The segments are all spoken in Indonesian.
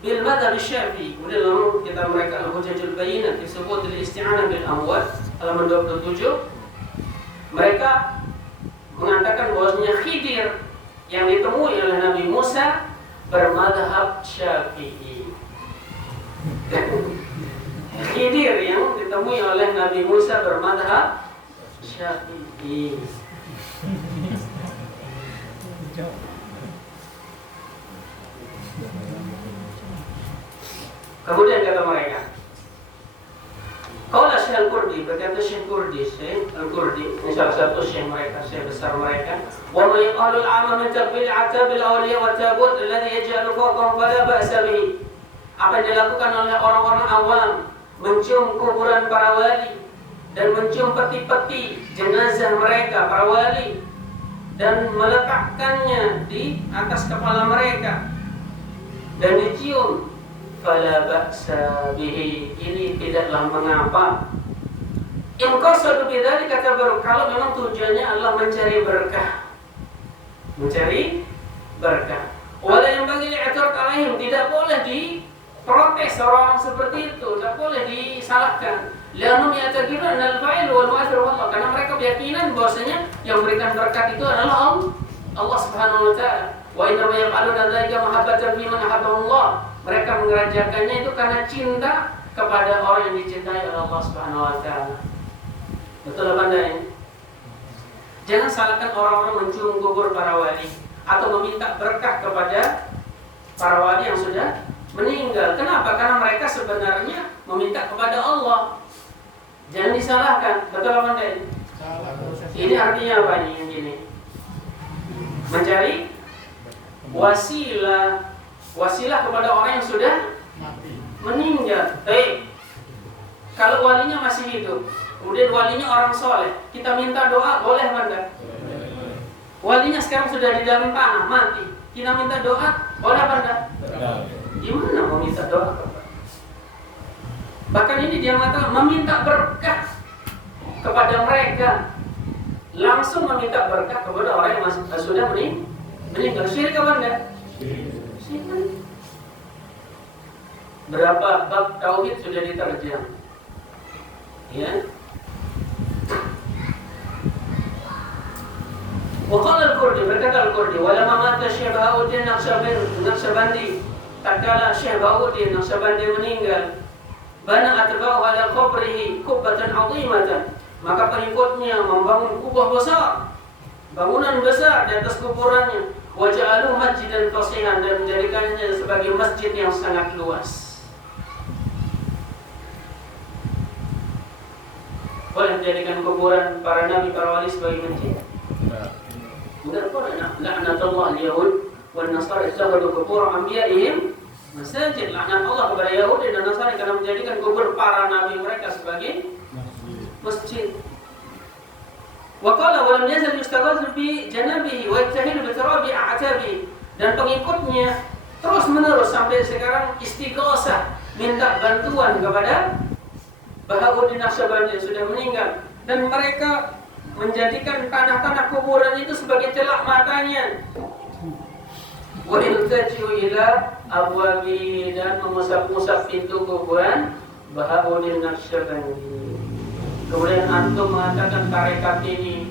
bil madhab Syafi'i. Kemudian lalu kita mereka al-hujajul bayyinah disebut al-isti'anah bil amwat halaman 27. Mereka mengatakan bahwasanya Khidir yang ditemui oleh Nabi Musa bermadhab Syafi'i. Khidir yang ditemui oleh Nabi Musa bermadhab Syafi'i. Kemudian kata mereka, Qala Syekh Al-Qurdi, berkata Syekh Al-Qurdi, ini salah satu syekh mereka, syekh besar mereka. Wa ma yaqalu al-'amma min taqbil 'atab al-awliya wa tabut alladhi yaj'alu fawqahum fala ba'sa bihi. Apa yang dilakukan oleh orang-orang awam, mencium kuburan para wali dan mencium peti-peti jenazah mereka, para wali, dan meletakkannya di atas kepala mereka dan dicium, fala ba'sa bihi, ini tidaklah mengapa. In qasadu bidzalika tabarruk, kalau memang tujuannya adalah mencari berkah. Wala yang bagi i'tirad alaihim, tidak boleh diprotes orang seperti itu, tidak boleh disalahkan. Li'annahum ya'taqiduna al-fa'il wal mu'athir wallah, karena mereka keyakinan bahwasanya yang memberikan berkat itu adalah Allah Subhanahu wa taala. Wa inna ma yaf'aluna dzalika mahabbatan fi man ahabbahullah. Mereka mengerjakannya itu karena cinta kepada orang yang dicintai oleh Allah Subhanahu wa taala. Betul apa enggak ini? Jangan salahkan orang-orang mencium kubur para wali atau meminta berkah kepada para wali yang sudah meninggal. Kenapa? Karena mereka sebenarnya meminta kepada Allah. Jangan disalahkan. Betul apa enggak ini? Ini artinya apa nih yang gini? Mencari wasilah kepada orang yang sudah meninggal. Kalau walinya masih hidup, kemudian walinya orang soleh, kita minta doa, boleh enggak? Walinya sekarang sudah di dalam tanah, mati, kita minta doa, boleh enggak? Gimana mau minta doa? Bahkan ini dia mengatakan meminta berkah kepada mereka, langsung meminta berkah kepada orang yang masih sudah meninggal. Syirik apa enggak? Syirik. Berapa bab tauhid sudah diterjang? Ya. Waqala al-Qurdi, berkata al-Qurdi, walamma mata Syekh Bahauddin Naqsyabandi, tatkala Syekh Bahauddin Naqsyabandi meninggal, bana atba'u ala qabrihi kubbatan 'azimatan, maka pengikutnya membangun kubah besar, bangunan besar di atas kuburannya, wa ja'alu masjidan fasihan, dan menjadikannya sebagai masjid yang sangat luas. Boleh menjadikan kuburan para nabi, para wali sebagai masjid? Enggak boleh. Laknatullah al-Yahud wal Nasara ittakhadhu qubur anbiya'ihim masajid. Laknat Allah kepada Yahudi dan Nasrani karena menjadikan kubur para nabi mereka sebagai masjid. Wa qala wa lam yazal yustaghadhu bi janabihi wa yattahilu bi turabi a'tabi, dan pengikutnya terus menerus sampai sekarang istighosah, minta bantuan kepada Bahauddin Naqsyabandi yang sudah meninggal, dan mereka menjadikan tanah-tanah kuburan itu sebagai celak matanya. Wa iltaji'u ila abwabi, dan mengusap-usap pintu kuburan Bahauddin Naqsyabandi. Kemudian antum mengatakan tarekat ini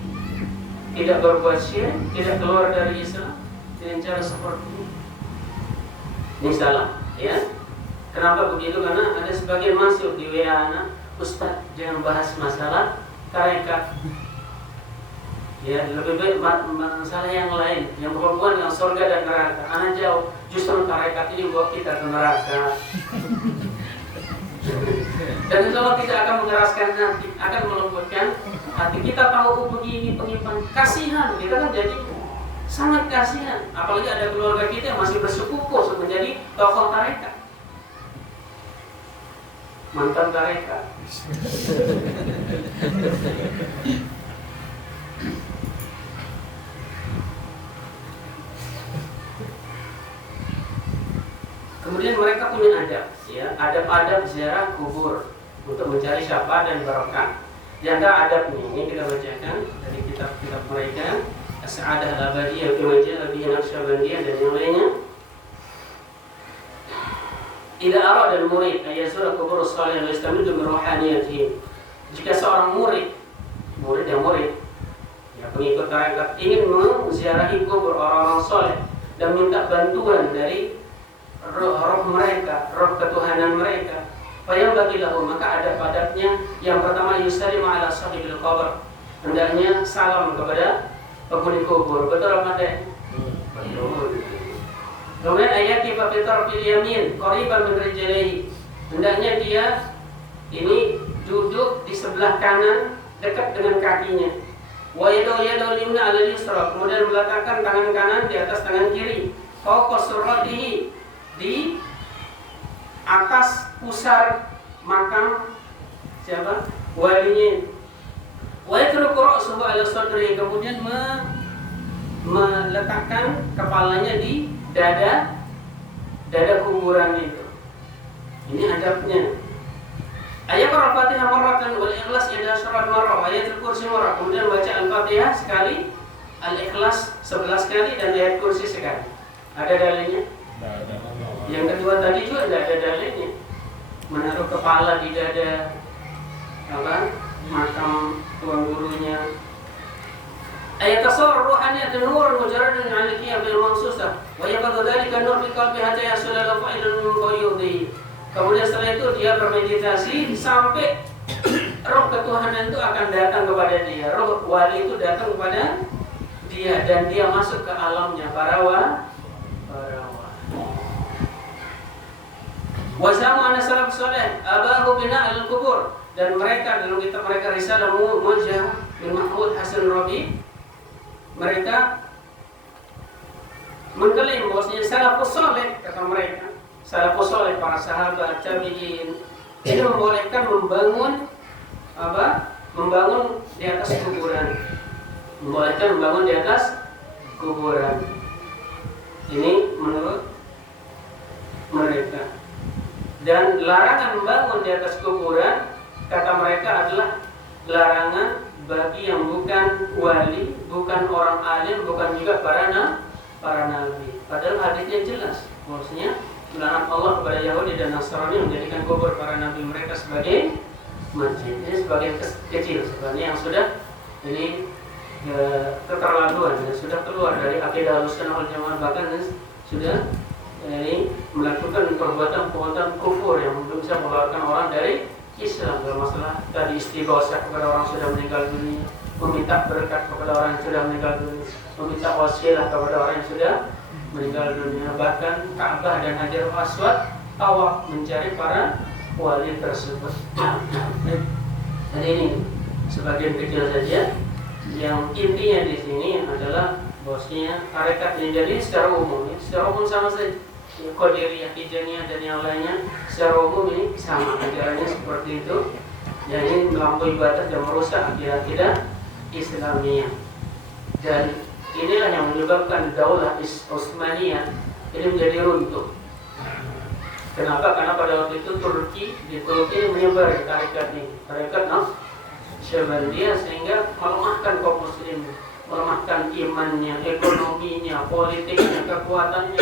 tidak berbuat syirik, tidak keluar dari Islam dengan cara seperti ini. Ini salah, ya. Kenapa begitu? Karena ada sebagian masuk di WA anak, Ustaz, jangan bahas masalah tarekat. Ya, lebih baik masalah yang lain yang berhubungan dengan surga dan neraka. Anak jauh, justru tarekat ini membawa kita ke neraka. Dan insya Allah tidak akan mengeraskan hati, akan melembutkan hati. Kita tahu begini penyimpan, kasihan, kita kan jadi sangat kasihan. Apalagi ada keluarga kita yang masih bersepupu menjadi tokoh tarekat, mantan tarekat. Kemudian mereka punya adab, ya, adab-adab ziarah kubur untuk mencari syafaat dan barokah. Di antara adabnya ini kita bacakan dari kitab-kitab mereka, As-Sa'adah Al-Abadiyah, Fi Majah Nabi Naqsyabandiyah dan yang lainnya. Idza arada al-murid an yazura qubur as-salihin wa yastamiddu min ruhaniyatihim. Jika seorang murid ya pengikut tarekat ingin menziarahi kubur orang-orang soleh dan minta bantuan dari roh mereka, roh ketuhanan mereka, fayam bagilahu, maka ada padatnya yang pertama yusallimu ala sahibil qabr, hendaknya salam kepada penghuni kubur. Betul apa deh? Betul. Kemudian ayat fi tarfil yamin qariban min rijlaihi, hendaknya dia ini duduk di sebelah kanan dekat dengan kakinya. Wa yadu limna ala yusra, kemudian meletakkan tangan kanan di atas tangan kiri. Fawqa surratihi, di atas pusar makam siapa? Walinya. Wa yatruku ra'sahu ala sadri, kemudian meletakkan kepalanya di dada kuburan itu. Ini adabnya. Ayat Al-Fatihah marratan wal Ikhlas 11 marrah, ayatul kursi marrah, kemudian baca Al-Fatihah sekali, Al-Ikhlas 11 kali, dan ayat kursi sekali. Ada dalilnya? Yang kedua tadi juga tidak ada dalilnya. Menaruh kepala di dada makam tuan gurunya. Ayat tasawwur ruhaniyah nur mujarradun 'ala al-qiyam bil mansusah wa yabqa dhalika nur fi qalbi hatta yasul ila fa'ilun min quyudihi. Kemudian setelah itu dia bermeditasi sampai roh ketuhanan itu akan datang kepada dia. Roh wali itu datang kepada dia dan dia masuk ke alamnya para wali. Wa sama ana salaf saleh abahu bina al-qubur, dan mereka dalam kitab mereka Risalah Muwajjah bin Mahmud Hasan Rabi, mereka mengklaim bahwasanya salafus saleh, kata mereka, salafus saleh para sahabat tabi'in ini membolehkan membangun di atas kuburan. Membolehkan membangun di atas kuburan. Ini menurut mereka. Dan larangan membangun di atas kuburan, kata mereka, adalah larangan bagi yang bukan wali, bukan orang alim, bukan juga para nabi. Padahal hadisnya jelas bahwasanya laknat Allah kepada Yahudi dan Nasrani menjadikan kubur para nabi mereka sebagai masjid. Ini sebagian kecil sebenarnya yang sudah ini keterlaluan, yang sudah keluar dari akidah Ahlussunnah wal Jamaah, bahkan sudah ini melakukan perbuatan kufur yang bisa mengeluarkan orang dari Islam. Dalam masalah tadi istighosah kepada orang sudah meninggal dunia, meminta berkat kepada orang yang sudah meninggal dunia, meminta wasilah kepada orang yang sudah meninggal dunia, bahkan Ka'bah dan Hajar Aswad tawaf mencari para wali tersebut. Dan ini sebagian kecil saja. Yang intinya di sini adalah bahwasanya tarekat ini jadi secara umum sama saja. Qadiriyah, Tijaniyah dan yang lainnya secara umum ini sama ajarannya seperti itu. Yang ini melampaui batas dan merusak akidah Islamiyah. Dan inilah yang menyebabkan Daulah Utsmaniyah ini menjadi runtuh. Kenapa? Karena pada waktu itu di Turki menyebar tarekat ini, tarekat Naqsyabandiyah, sehingga melemahkan kaum muslim, melemahkan imannya, ekonominya, politiknya, kekuatannya,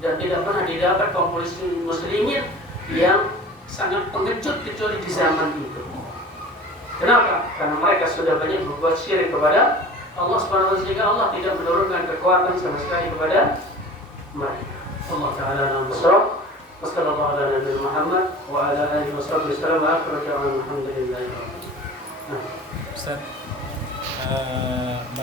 dan tidak pernah didapat kaum muslimin yang sangat pengecut kecuali di zaman itu. Kenapa? Karena mereka sudah banyak berbuat syirik kepada Allah Subhanahu wa taala, sehingga Allah tidak menurunkan kekuatan sama sekali kepada mereka. Allah taala alam bisawab. Wassallallahu ala nabiyina Muhammad wa ala alihi wasallam wa akhiru da'wana alhamdulillahi. Ustaz,